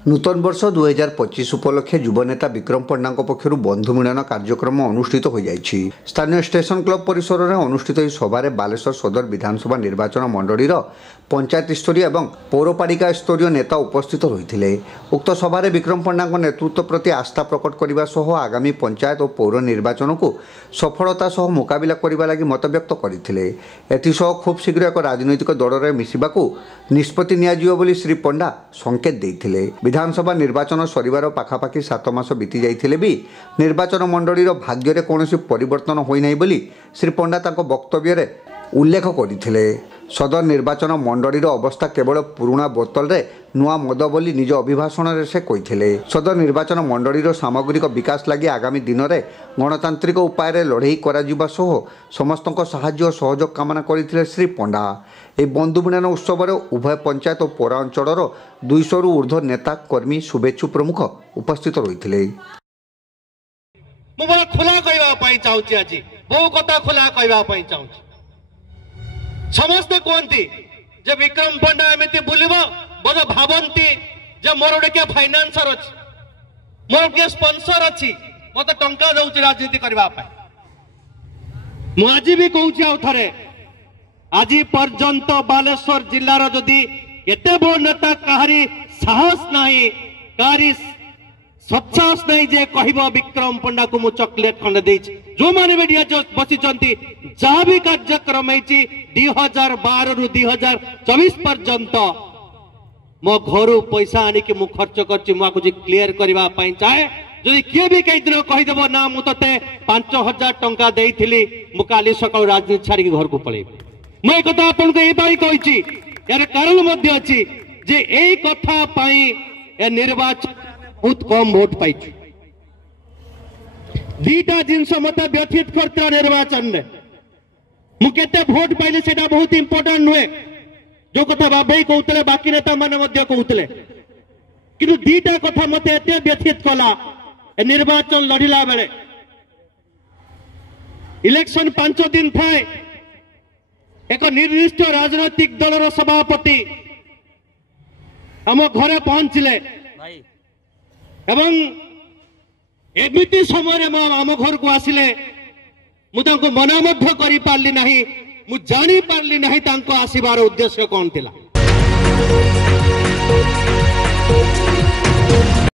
नूतन वर्ष 2025 उपलक्षे युवनेता विक्रम पंडा पक्षर बंधु मिलन कार्यक्रम अनुष्ठित हो जाइछि। स्थानीय स्टेशन क्लब परिसर में अनुष्ठित यह सभार बालेश्वर सदर विधानसभा निर्वाचन मंडलीर पंचायत स्तरीय और पौरपालिका स्तरीय नेता उपस्थित रही। उक्त सभार विक्रम पंडा नेतृत्व प्रति आस्था प्रकट करने सह आगामी पंचायत और पौर निर्वाचन को सफलता सह मुकाबला करने लगी मत व्यक्त करते। एसह खूब शीघ्र एक राजनैतिक दल में मिसवा निष्पत्ति नि श्री पंडा संकेत देते। विधानसभा निर्वाचन सरिवार पाखापाखि 7 मास बीती जाइथिले भी निर्वाचन मंडलीर भाग्य कौन परिवर्तन होई बोली श्री पंडा तांको वक्तव्य रे उल्लेख करथिले। सदर निर्वाचन मंडलीर अवस्था केवल पुराणा बोतल रे नुआ मद बोली निज अभिभाषण रे से कहिथिले। सदर निर्वाचन मंडलीर सामग्रिक विकास लगी आगामी दिन में गणतांत्रिक उपाय रे लड़ाई करा जिबा सह समस्तक सहाय्य और सहयोग कामना करथिले श्री पंडा। ए बंधु मिलन उत्सव उभय पंचायत और पौरांचल 200 रु ऊर्ध्व नेता कर्मी शुभेच्छु प्रमुख उपस्थित रही। खुला कहवाई चाहूँ आज बहु कथा खुला कहवाई चाहूँ। समस्ते कहती जे विक्रम पंडा एमती बुलब बोध भावती जे मोर गोटे फाइनान्सर अच्छी मोर किए स्पॉन्सर अच्छी मत टंका दौर राजनीति करने। मुझे भी कहूँ आउ थे आज पर्यंत बालेश्वर जिलार जदि एते बड़ नेता कहारी साहस नहीं कहारी सत्साहस नहीं जे कहब विक्रम पंडा को मु चॉकलेट खंडे दे जो माने बसी जहाँ भी कार्यक्रम 2012 रु 2024 पर्यंत मो घर पैसा आनिक मु खर्च कर क्लीयर करने चाहे। जदि किए भी कई दिन कहीदेव ना मुझे 5000 टंका देइथिली मु काली सकाळ राजनीति छाड़ी घर को पलैबी। मैं कथा आपन को एपाई कहिछि यार कारण मध्य अछि जे एई कथा पाई ए निर्वाचन बहुत कम वोट पाई। दीटा जिनस मत व्यथित करता निर्वाचन में मु केते वोट पाइले सेटा बहुत इंपोर्टेंट नुहे। जो कथा बाबई कहते बाकी नेता माने मध्य कहते किंतु दीटा कथा मत एते व्यथित कला ए निर्वाचन लड़िला बेले। इलेक्शन 5 दिन थाए एक निर्दिष्ट राजनैतिक दलर सभापति आम घरे पहुंचले एवं एमिति समय आम घर को आसिले मुझे मना कर पारली नहीं मु जानी पारली नहीं तांको आसीबार उद्देश्य कौन थिला।